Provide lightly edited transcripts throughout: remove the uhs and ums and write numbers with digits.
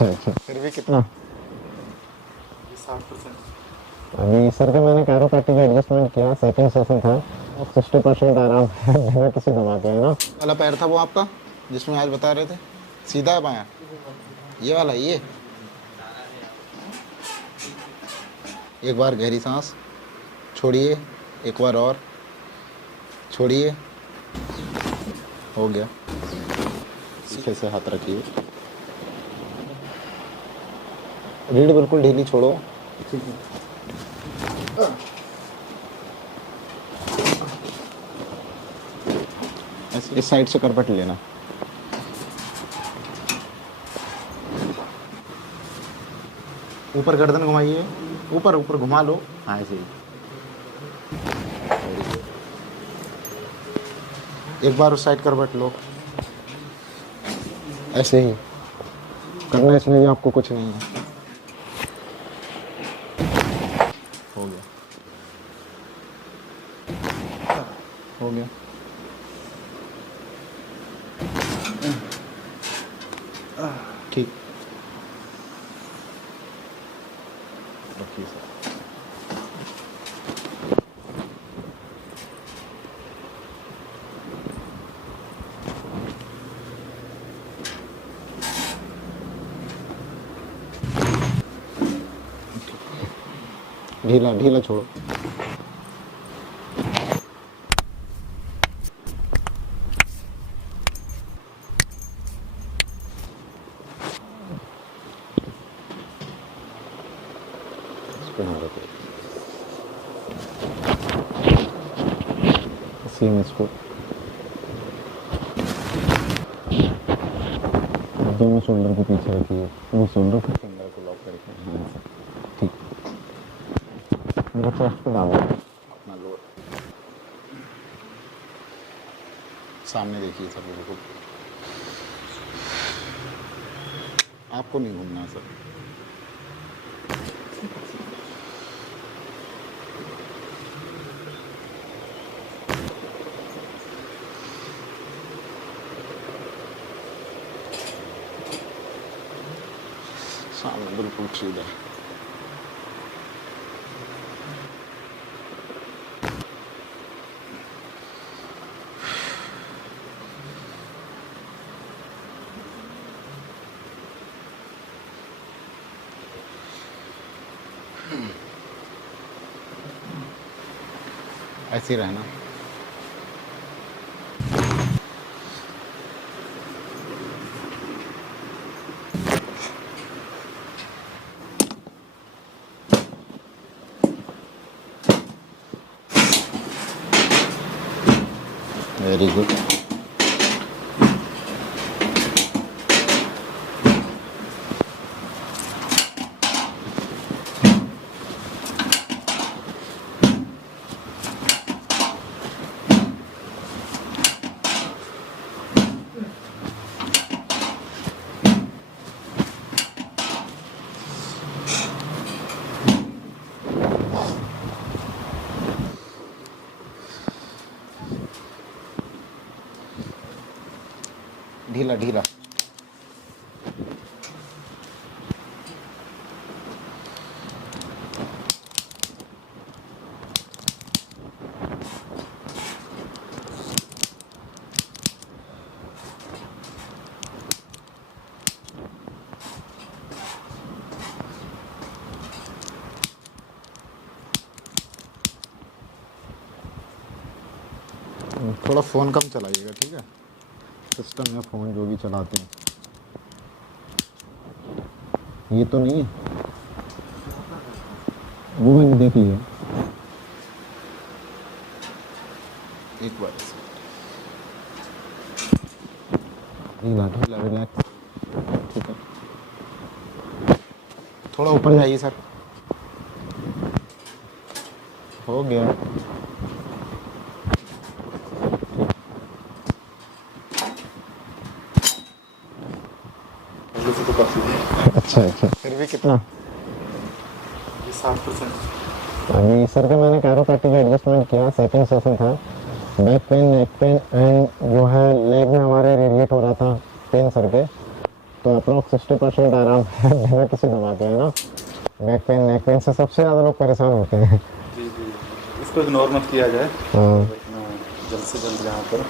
अच्छा अच्छा। फिर भी कितना? 60%। अभी सर का मैंने कैरोप्रैक्टिक एडजस्टमेंट किया, सेकंड सेशन था, 60% आराम है बिना किसी दवा के, है ना। वाला पैर था वो आपका जिसमें आज बता रहे थे, सीधा है बायां? ये वाला, ये एक बार गहरी सांस छोड़िए, एक बार और छोड़िए, हो गया। सीधे से हाथ रखिए, रीढ़ बिल्कुल ढीली छोड़ो। ठीक है। ऐसे इस साइड से करपट लेना, ऊपर गर्दन घुमाइए, ऊपर ऊपर घुमा लो, हाँ ऐसे ही। एक बार उस साइड करवट लो, ऐसे ही करना, इसमें भी आपको कुछ नहीं है। हो गया, हो गया। ठीक, रखिए सर। ढीला ढीला छोड़ो। इसको यहाँ रखो, सेम इसको दोनों शोल्डर के पीछे रखिए, वो शोल्डर को फिंगर को लॉक करके, हाँ सर, ठीक। मेरा चेस्ट पे डालो अपना लोअर, सामने देखिए सर, बिल्कुल आपको नहीं घूमना है सर। सामने बिल्कुल सीधा, ऐसे ही रहना। Very good. ढीला ढीला, थोड़ा फ़ोन कम चलाइएगा, ठीक है। सिस्टम या फ़ोन जो भी चलाते हैं, ये तो नहीं है, वो मैंने देख लिया। एक बार ढीला ढीला, रिलैक्स, ठीक है। थोड़ा ऊपर जाइए सर, हो गया। अच्छा अच्छा। फिर भी कितना? 60%। अभी सर का मैंने कैरोप्रैक्टिक एडजस्टमेंट किया, सेकंड सेशन था, back pain, neck pain and जो है लेग में हमारे रेडिएट हो रहा था पेन सर के, तो अप्रोक्स 60% आराम है बिना किसी दवा के, है ना। नेक पेन से सबसे ज़्यादा लोग परेशान होते हैं। जी जी, इसको इग्नोर मत किया जाए, हाँ अपना जल्द से जल्द यहाँ पर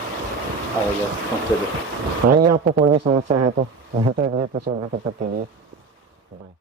आया जाए, पहुँचा जाए। आइए, आपको कोई भी समस्या है तो बेहतर के लिए, तो तब तक के लिए बाय।